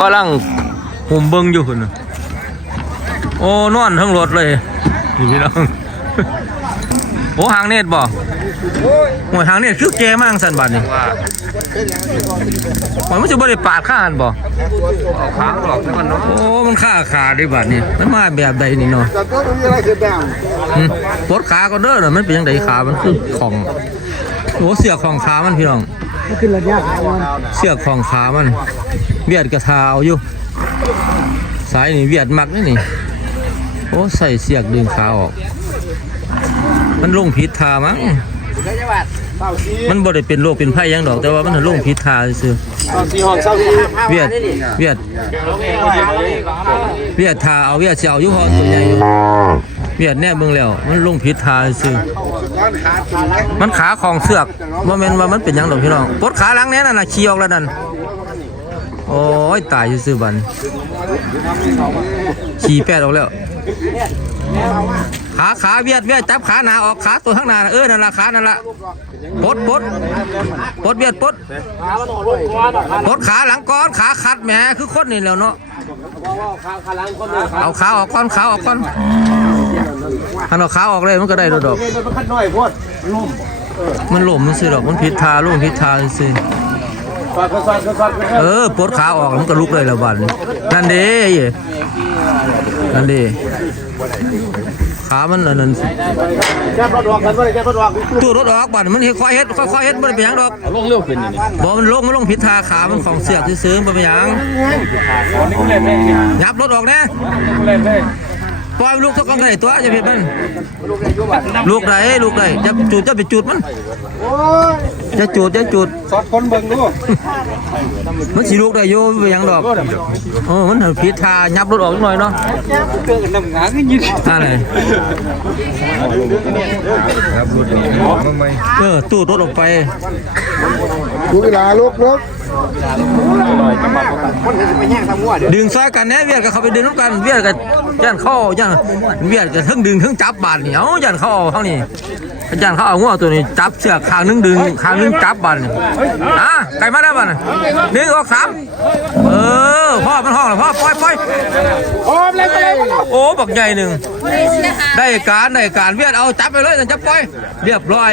กำลังหุ่มเบิ้งอยู่คนโอ้นอนทั้งรถเลยนี่พี่น้องโอ้หางเนตรบ่หัวหางเนตรคือแกมั่งสันบัดนี่มันจะบ่ได้ปาดข้าหันบ่ขาหลอกแล้วมันเนาะโอ้มันฆ่าขาดิบัดนี่มันมาแบบใดนี่เนาะปวดขาก็เด้อเนาะมันเป็นยังไงขามันคือของโอ้เสือกของขามันพี่น้องเสือกของขามันเวียดกระทาเอาอยู่สายนี่เวียดมักนี่โอ้ใส่เสือกดึงขาออกมันลงผิดทามั้งมันบ่ได้เป็นโรคเป็นไข้ยังดอกแต่ว่ามันลงผิดทาซื่อเวียดทาเอาเวียดเสียวอยู่พอตัวใหญ่อยู่เวียดแน่เบิ่งแล้วมันลงผิดทาซื่อมันขาของเสือกบ่แม่นว่ามันเป็นหยังดอกพี่น้องปวดขาหลังแน่นั่นน่ะขี้ออกแล้วนั่นโอ้ยตายซื่อบันขี้แปดออกแล้วขาเวียดจับขาหนาออกขาตัวข้างหน้านั่นละขานั่นละปดเวียดปดขาหลังก้อนขาขัดแหมคือคนนี่แล้วเนาะเอาขาออกก้อนหันเอาขาออกเลยมันก็ได้ดอกมันล่มมันสิดอกมันผิดทาล่มผิดทาสิปวดขาออกมันก็ลุกเลยละวันนั่นเด้ขามันนั่นตู้รถออกบัดมันค่อยเฮ็ดมันเป็นยังดอกลงเร็วขึ้นนี่บ่มันลงผิดทาขามันของเสียกซื้อมันเป็นยังยับรถออกแน่ปล่อยลูกสักก้อนได้ตัวจะผิดมันลูกไหนจะไปจุดมันจะจุดสอดคนเบิ่งดูมันสีลูกได้โยไปยังดอกมันผิดทายับรถออกหน่อยเนาะอะไรตู้รถออกไปกูเวลาลุกดึงซอยกันแน่เวียดกับเขาไปดึงน้ำกันเวียดกับย่านเข้าย่านเวียดกับทั้งดึงทั้งจับบาดเหนียวย่านเข้าเท่านี้ย่านเข้าเอาหัวตัวนี้จับเสือกข้างนึงดึงข้างนึงจับบาดไก่มาได้บ้าน1 2 3พ่อมันห้องแล้วพ่อปล่อยโอ้บักใหญ่หนึ่งได้การเวียดเอาจับไปเลยจับปล่อยเรียบร้อย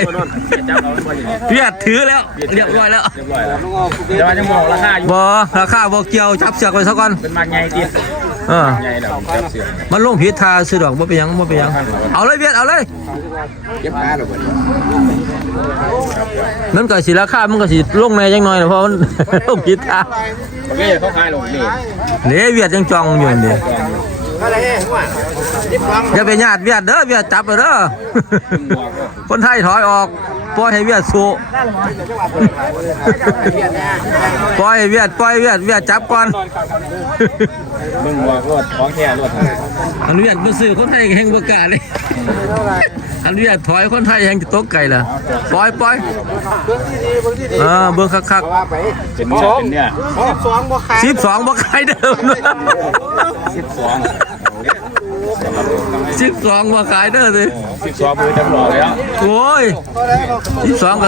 เวียดถือแล้วเรียบร้อยแล้วเดี๋ยวจะบอกราคาบอกเกี่ยวจับเสือกไปซะก่อนเป็นมันใหญ่ดิมันลงผิดทาซื้อดอกบ่ไปยังเอาเลยเวียดเอาเลยมันก็สิราคามันก็สิลงในยังน้อยนะเพราะมันลงผิดทาเขาขายลงนี่เวียดยังจองอยู่นี่อย่าไปญาติเวียดเด้อเวียดจับไปเด้อคนไทยถอยออกปล่อยให้เวียดสู้ปล่อยเวียดจับก่อนมึงบอกรถของแท้รถอันเวียดมาซื้อคนไทยแห่งประกาศเลยอันเวียดถอยคนไทยแห่งจะตกไก่ละปล่อยเบิ่งคักเป็นเนี่ย12บ่ขายเดิม12บ่ขายเด้อสิ12มือจำลองแล้วโอ้ย12ก็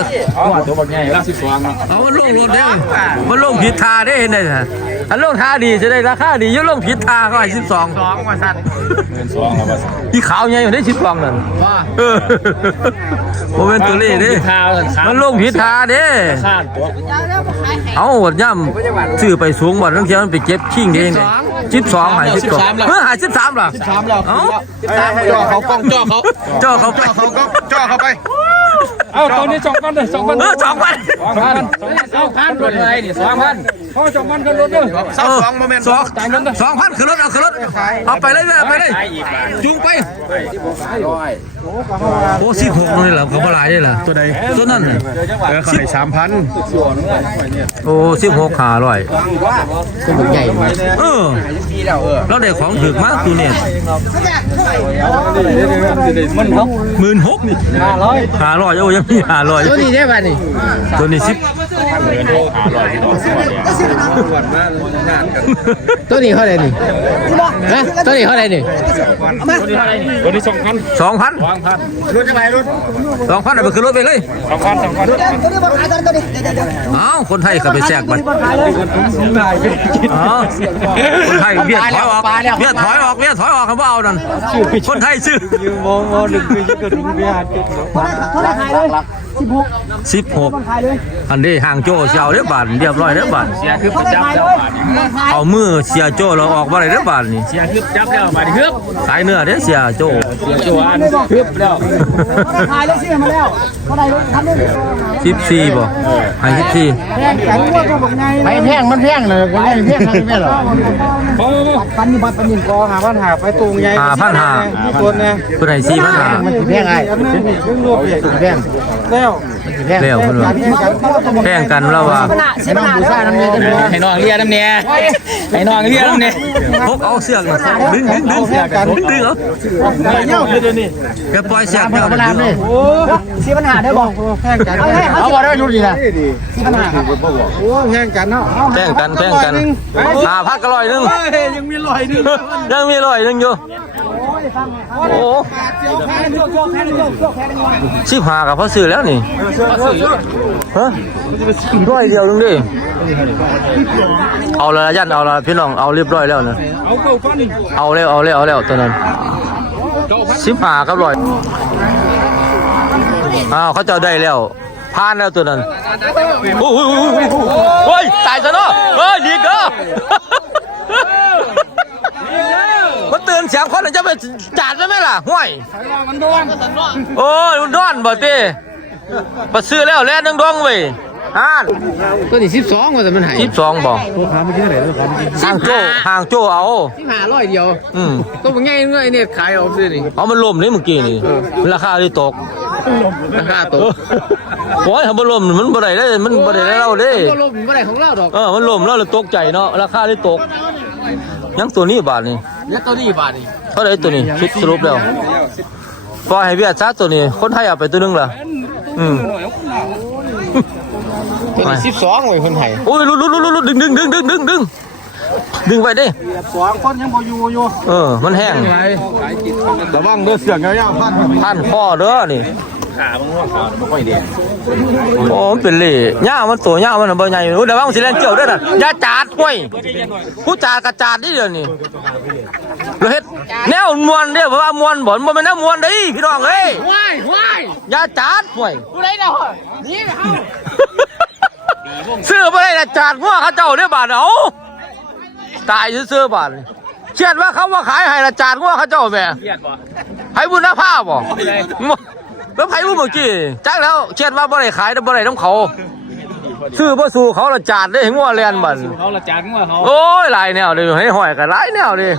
ตัวบักใหญ่ละ12เอามันลงรถได้มันลงผิดทาได้เห็นได้อันลงทาดีจะได้ราคาดีอยู่ลงผิดทาก็ให้12ว่าซั่น12แล้วว่าซั่นที่ขาวใหญ่อยู่ได้12นั่นบ่เป็นตัวเลขเด้มันลงผิดทาเด้เอาหดย่ำซื้อไปสูงบ่ทั้งเที่ยวมันไปเก็บขิงเด้12หาย12หาย13ล่ะ13แล้วจ่อเขาไปเอาตัวนี้2,000เลย2,000รถอะไรนี่2,000เขา2,000ขึ้นรถเด้อ2โมเมนต์2,000ขึ้นรถเอาไปเลยจุงไปโอ้16นี่แหละเขาบ่หลายนี่แหละตัวใดตัวนั้นน่ะขาย 3,000โอ้16 500ตัวใหญ่แล้วได้ของถึกมากตัวเนี่ย16,000นี่500โอ้ยังมี500ตัวนี้ได้ป่ะนี่ตัวนี้10 500ที่ดอกตัวนี้เท่าไหร่นี่ฮะตัวนี้เท่าไหร่นี่ตัวนี้2,000 2,000รุ่นจะไปรุ่น 2,000เอาไปขึ้นรถไปเลย 2,000 ตัวนี้บอกขายตัวนี้เดี๋ยว อ้าวคนไทยก็ไปแทรกมันอ๋อคนไทยเบียดถอยออกเบียดถอยออกเขาบ่เอานั่นคนไทยซื้อ มอง1ปีจะกระดุมไปหาจุด เท่าไหร่ขายเลย16 16อันนี้ห่างโจ้เสียวเด้อบาทเรียบร้อยเด้อบาท เสียคือ เท่าไหร่ จับ ขาย แล้ เล วย ขาย เอามือเสียโจ้เราออกบ่ได้เด้อบาทนี่ เสียคือจับแล้วมาดิครับ ขายเนื้อเด้เสียโจ้ เสียจวนคือแล้ว เท่าไหร่ขายเลยซื้อมาแล้วเท่าไหร่ทำได้14บ่ให้14 แพงแข็งว่าก็บอกไง ไปแพงมันแพงเลยก็ได้แพงไม่หรอ ปันนี่บัตรปันนี่ก็หาปัญหาไปตรงไง 5,500 ตัวเนี่ย เพิ่นให้4,500 มันสิแพงไง ซึ่งรวม แพง แล้ว แล้วเพิ่นว่าแข่งกันแล้วว่า สิบปัญหาบูชาน้ำเนย ให้น้องเรียน้ำเนี่ยให้น้องเรียน้ำเนี่ย พกเอาเสือกน่ะดึงเอา เงี้ยเดี๋ยวนี้ แกปล่อยเสือกเนี่ยดึงเอา โอ้สิปัญหาได้บอกแข่งกันเอาบอกได้ดูดีนะสิปัญหาโอ้แข่งกันเนาะ แข่งกัน5,000ก็ร้อยนึง ยังมีลอยนึง ยังมีร้อยนึงอยู่โอ้ เจ้าแพ้เจ้าแพ้เจ้าแพ้ 15ก็พอซื้อแล้วนี่ฮะร้อยเดียวนึงดิเอาละยันเอาละพี่น้องเอาเรียบร้อยแล้วนะ เอาเก้าพัน เอาแล้วตัวนั้น15กับร้อยอ้าวเขาเจ้าได้แล้วผ่านแล้วตัวนั้นโอ้ยตายซะเนาะดีเด้อมันเตือนเสียงคนจะไปจัดได้ไหมล่ะห้วย มันโดน โอ้ยมันด้อนบ่ตีมาซื้อแล้วแล่นดวงเว้ยตัวนี้12ว่าแต่มันหาย12บ่ห่างโจ้เอา 1500เดียวตัวมันง่ายเลยเนี่ยขายเอาซื้อนี่ เอามันล่มนี่เมื่อกี้นี่ราคาที่ตก ราคาตก โอ้ยถ้าบ่ล่มมันบ่ได้มันบ่ได้เราเด้ ตัวลมบ่ได้ของเราดอก มันล่มแล้วตกใจเนาะราคาที่ตกยังตัวนี้บาทนี่ แล้วตัวนี้บาทนี่ เท่าไหร่ตัวนี้คิดสรุปแล้วปล่อยให้เวียดซะตัวนี้คนไทยเอาไปตัวนึงล่ะตัวนี้12เว้ยคนไทย โอ้ยลุดึงไปดิ 2คนยังบ่อยู่ มันแห้ง ระวังเด้อเสือกยาวๆพันข้อเด้อนี่ ขามึงว่าขาบ่ค่อยดี โอ้มันเป็นเหล่ย่ามันตัวย่ามันบ่ใหญ่อยู่แต่ว่ามันสิแล่นเกี่ยวเด้อน่ะอย่าจาดห้วยผู้จาดกะจาดนี่เดี๋ยวนี้เราเฮ็ดแนวมวนเด้อเพราะว่ามวนบ่แม่นแนวมวนเด้พี่น้องเอ้ยว้ายอย่าจาดห้วย ผู้ใดเนาะนี่เฮา ซื้อบ่ได้น่ะจาดงัวเขาเจ้าเด้อบาดเอาตายซื่อๆบาดเขียนว่าเขาว่าขายให้ละจาดงัวเขาเจ้าแม่ เครียดบ่ ให้บุญภาพบ่แล้วไผผู้เมื่อกี้จักแล้วเขียนว่าบ่ได้ขายบ่ได้นำเขาซื้อบ่สู่เขาละจาดเด้งัวแล่นบัด เขาละจานว่าเขา โอ้ยหลายแนวเลยให้ห้อยกันหลายแนวเลย